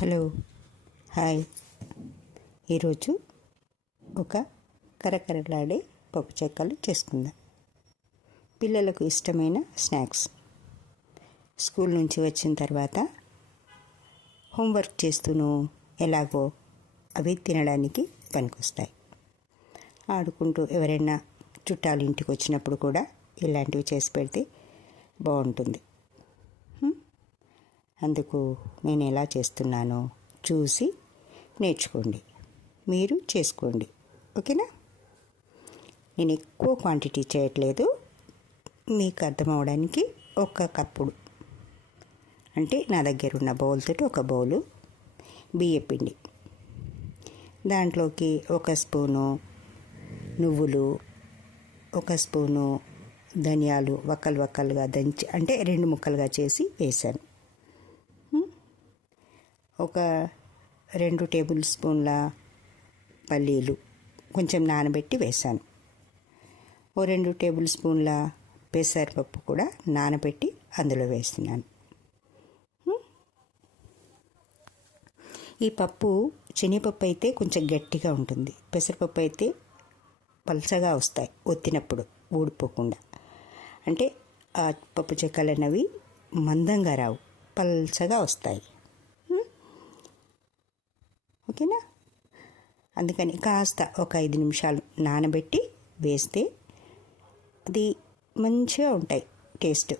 Hello, hi. ఈరోజు ఒక కరకరలాడే పప్పు చెక్కలు చేసుకుందాం. పిల్లలకు ఇష్టమైన స్నాక్స్. స్కూల్ నుంచి వచ్చిన తర్వాత హోంవర్క్ చేస్తూనో ఎలాగో అవి తినడానికి పనికొస్తాయి. ఆడుకుంటూ ఎవరైనా చుట్టాలు ఇంటికి వచ్చినప్పుడు కూడా ఇలాంటివి చేసి పెడితే బాగుంటుంది. అందుకు నేను ఎలా చేస్తున్నానో చూసి నేర్చుకోండి, మీరు చేసుకోండి. ఓకేనా? నేను ఎక్కువ క్వాంటిటీ చేయట్లేదు, మీకు అర్థం అవడానికి ఒక కప్పుడు అంటే నా దగ్గర ఉన్న బౌల్తో ఒక బౌలు బియ్యపిండి, దాంట్లోకి ఒక స్పూను నువ్వులు, ఒక స్పూను ధనియాలు వక్కలుగా దంచి అంటే 2 ముక్కలుగా చేసి వేసాను. ఒక 2 టేబుల్ స్పూన్ల పల్లీలు కొంచెం నానబెట్టి వేసాను. 2 టేబుల్ స్పూన్ల పెసరపప్పు కూడా నానబెట్టి అందులో వేస్తున్నాను. ఈ పప్పు శనగపప్పు అయితే కొంచెం గట్టిగా ఉంటుంది, పెసరపప్పు అయితే పల్చగా వస్తాయి ఒత్తినప్పుడు, ఊడిపోకుండా. అంటే ఆ పప్పు చెక్కలు అన్నవి మందంగా రావు, పల్చగా వస్తాయి. ఓకేనా? అందుకని కాస్త ఒక 5 నిమిషాలు నానబెట్టి వేస్తే అది మంచిగా ఉంటాయి టేస్ట్.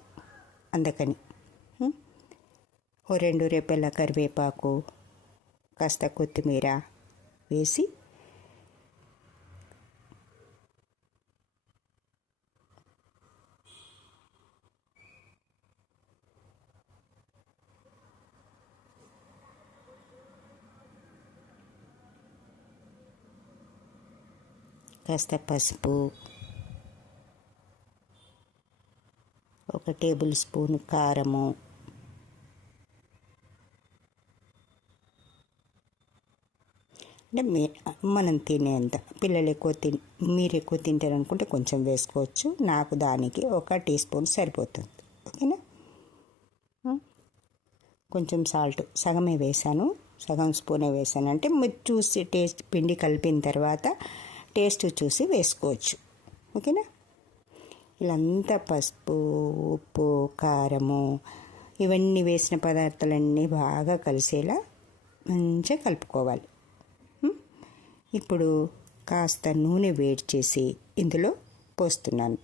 అందుకని 2 రెబ్బల కరివేపాకు, కాస్త కొత్తిమీర వేసి కాస్త పసుపు, 1 టేబుల్ స్పూన్ కారము, అంటే మనం తినేంత. పిల్లలు మీరు ఎక్కువ తింటారనుకుంటే కొంచెం వేసుకోవచ్చు. నాకు దానికి 1 టీ స్పూన్ సరిపోతుంది. ఓకేనా? కొంచెం సాల్ట్ సగమే వేసాను, సగం స్పూనే వేసాను. అంటే మీరు చూసి టేస్ట్, పిండి కలిపిన తర్వాత టేస్ట్ చూసి వేసుకోవచ్చు. ఓకేనా? ఇలా అంతా పసుపు, ఉప్పు, కారము ఇవన్నీ వేసిన పదార్థాలన్నీ బాగా కలిసేలా మంచిగా కలుపుకోవాలి. ఇప్పుడు కాస్త నూనె వేడి చేసి ఇందులో పోస్తున్నాను.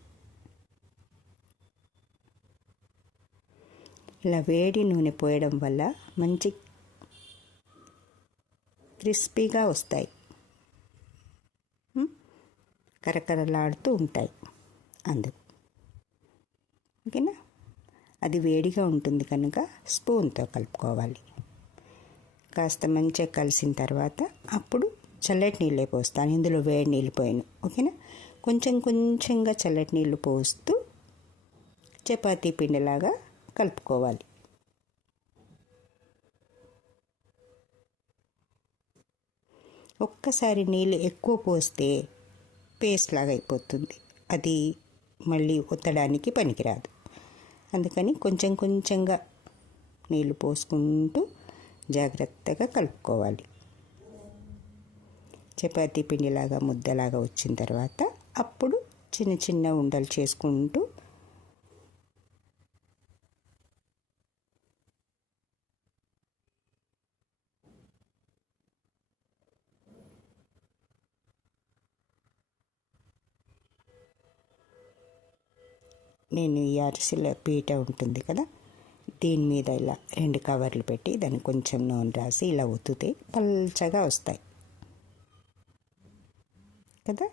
ఇలా వేడి నూనె పోయడం వల్ల మంచి క్రిస్పీగా వస్తాయి, కరకరలాడుతూ ఉంటాయి. అందుకు ఓకేనా? అది వేడిగా ఉంటుంది కనుక స్పూన్తో కలుపుకోవాలి. కాస్త మంచిగా కలిసిన తర్వాత అప్పుడు చల్లటి నీళ్ళే పోస్తాను. ఇందులో వేడి నీళ్ళు పోయాను. ఓకేనా? కొంచెంగా చల్లటి నీళ్ళు పోస్తూ చపాతీ పిండిలాగా కలుపుకోవాలి. ఒక్కసారి నీళ్ళు ఎక్కువ పోస్తే పేస్ట్ లాగా అయిపోతుంది, అది మళ్ళీ ఒత్తడానికి పనికిరాదు. అందుకని కొంచెంగా నీళ్ళు పోసుకుంటూ జాగ్రత్తగా కలుపుకోవాలి. చపాతీ పిండిలాగా ముద్దలాగా వచ్చిన తర్వాత అప్పుడు చిన్న ఉండలు చేసుకుంటూ నేను ఈ అరిసెల పీట ఉంటుంది కదా, దీని మీద ఇలా 2 కవర్లు పెట్టి దానికి కొంచెం నూనె రాసి ఇలా ఒత్తితే పల్చగా వస్తాయి కదా.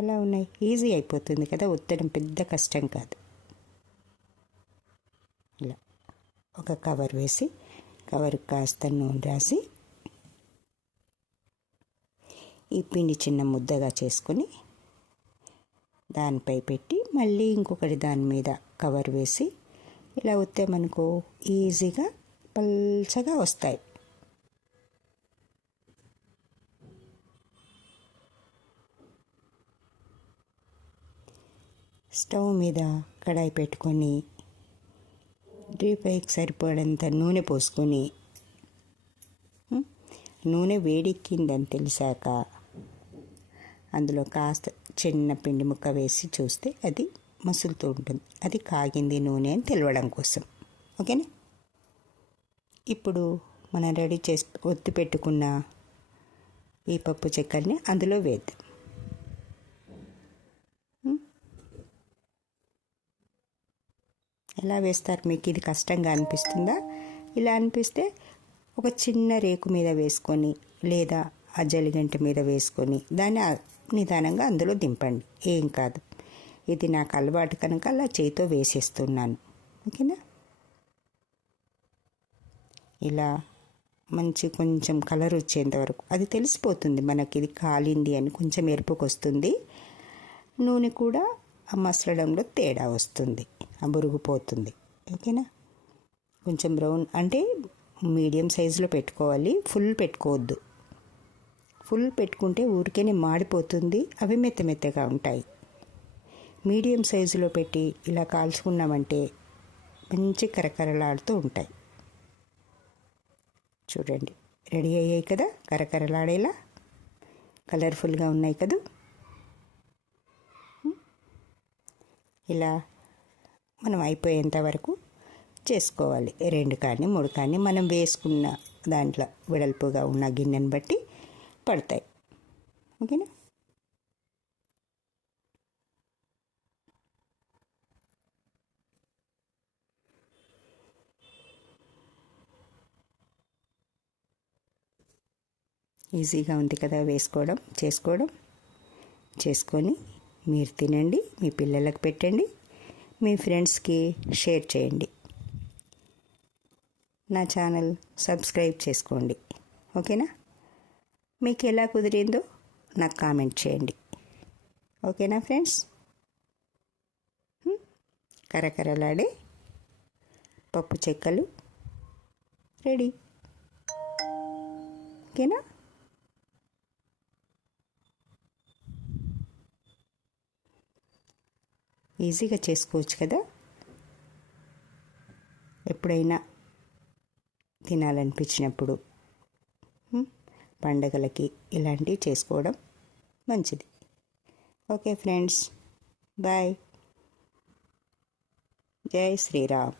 ఎలా ఉన్నాయి? ఈజీ అయిపోతుంది కదా, ఒత్తడం పెద్ద కష్టం కాదు. ఇలా ఒక కవర్ వేసి కవర్ కాస్త నూనె రాసి ఈ పిండి చిన్న ముద్దగా చేసుకొని దానిపై పెట్టి మళ్ళీ ఇంకొకటి దాని మీద కవర్ వేసి ఇలా ఒత్తామనుకో ఈజీగా పల్చగా వస్తాయి. స్టవ్ మీద కడాయి పెట్టుకొని డీప్ ఫ్రైకి సరిపడంత నూనె పోసుకొని నూనె వేడెక్కిందని తెలిసాక అందులో కాస్త చిన్న పిండి ముక్క వేసి చూస్తే అది మసులుతూ ఉంటుంది. అది కాగింది నూనె అని తెలవడం కోసం. ఓకేనా? ఇప్పుడు మనం రెడీ చేసి ఒత్తి పెట్టుకున్న ఈ పప్పు చెక్కల్ని అందులో వేద్దాం. ఎలా వేస్తారు? మీకు ఇది కష్టంగా అనిపిస్తుందా? ఇలా అనిపిస్తే ఒక చిన్న రేకు మీద వేసుకొని లేదా ఆ జలిగంట మీద వేసుకొని దాన్ని నిదానంగా అందులో దింపండి. ఏం కాదు. ఇది నాకు అలవాటు కనుక అలా చేతితో వేసేస్తున్నాను. ఓకేనా? ఇలా మంచి కొంచెం కలర్ వచ్చేంత వరకు అది తెలిసిపోతుంది మనకి ఇది కాలింది అని. కొంచెం ఎరుపుకు వస్తుంది. నూనె కూడా ఆ మసలడంలో తేడా వస్తుంది, ఆ బురుగుపోతుంది. ఓకేనా? కొంచెం బ్రౌన్ అంటే మీడియం సైజులో పెట్టుకోవాలి, ఫుల్ పెట్టుకోవద్దు. ఫుల్ పెట్టుకుంటే ఊరికేనే మాడిపోతుంది, అవి మెత్త మెత్తగా ఉంటాయి. మీడియం సైజులో పెట్టి ఇలా కాల్చుకున్నామంటే మంచి కరకరలాడుతూ ఉంటాయి. చూడండి, రెడీ అయ్యాయి కదా, కరకరలాడేలా కలర్ఫుల్గా ఉన్నాయి కదా. ఇలా మనం అయిపోయేంత వరకు చేసుకోవాలి. 2 కానీ 3 కానీ మనం వేసుకున్న దాంట్లో వెడల్పుగా ఉన్న గిన్నెని బట్టి పడతాయి. ఓకేనా? ఈజీగా ఉంది కదా చేసుకొని మీరు తినండి, మీ పిల్లలకు పెట్టండి, మీ ఫ్రెండ్స్కి షేర్ చేయండి. నా ఛానల్ సబ్స్క్రైబ్ చేసుకోండి. ఓకేనా? మీకు ఎలా కుదిరిందో నాకు కామెంట్ చేయండి. ఓకేనా ఫ్రెండ్స్? కరకరలాడే పప్పు చెక్కలు రెడీ. ఓకేనా? ఈజీగా చేసుకోవచ్చు కదా. ఎప్పుడైనా తినాలనిపించినప్పుడు పండగలకి ఇలాంటివి చేసుకోవడం మంచిది. Okay friends, bye. జై శ్రీరామ్.